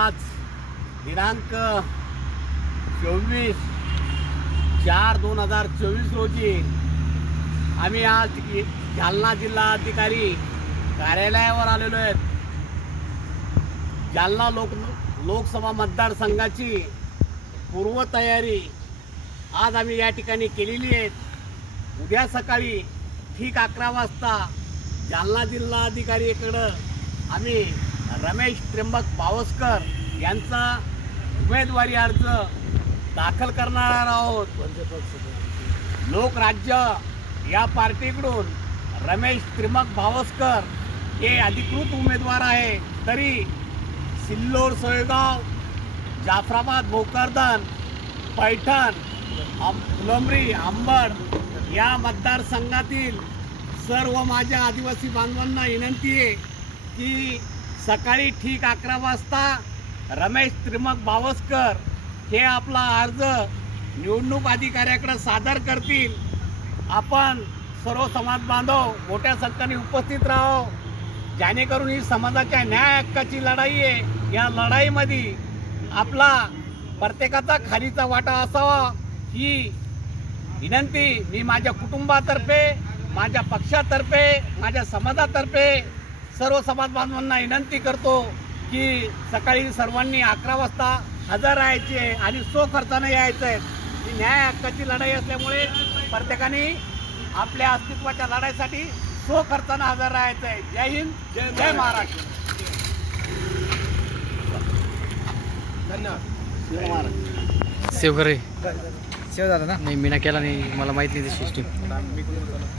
आज दिनांक 24/4/2024 रोजी आम्ही आज जालना जिल्हाधिकारी कार्यालयावर आलेलो आहेत। जालना लोकसभा मतदारसंघाची पूर्वतयारी आज आम्ही या ठिकाणी केलेली आहे। उद्या सकाळी ठीक 11 वाजता जालना जिल्हाधिकारीकडे आम्ही रमेश त्र्यंबक पावसकर यांचा उमेदवारी अर्ज दाखल करणार आहोत। लोकराज्य या पार्टीकडून रमेश त्र्यंबक पावसकर हे अधिकृत उमेदवार आहे, तरी सिल्लोड, सोयगाव, जाफराबाद, भोकरदन, पैठण, फुलंब्री, अंबड या मतदारसंघातील सर्व माझ्या आदिवासी बांधवांना विनंती आहे की सकाळी ठीक 11 वाजता रमेश त्र्यंबक पावसकर हे आपला अर्ज निवडणूक अधिकाऱ्याकडे सादर करतील। आपण सर्व समाज बांधव मोठ्या संख्येने उपस्थित राहो, जेणेकरून ही समाजाच्या न्याय हक्काची लढाई आहे। या लढाईमध्ये आपला प्रत्येकाचा खारीचा वाटा असावा ही विनंती मी माझ्या कुटुंबातर्फे, माझ्या पक्षातर्फे, माझ्या समाजातर्फे सर्व समाज बांधवांना विनंती करतो की सकाळी सर्वांनी 11 वाजता हजर राहायचे आणि खर्चाने यायचं आहे। ही न्याय हक्काची लढाई असल्यामुळे प्रत्येकाने आपल्या अस्तित्वाच्या लढाईसाठी खर्चाने हजर राहायचं आहे। जय हिंद, जय महाराष्ट्र। धन्यवाद। सेव करे सेव झाला ना? नाही, मी ना केला नाही, मला माहिती नाही सिस्टीम।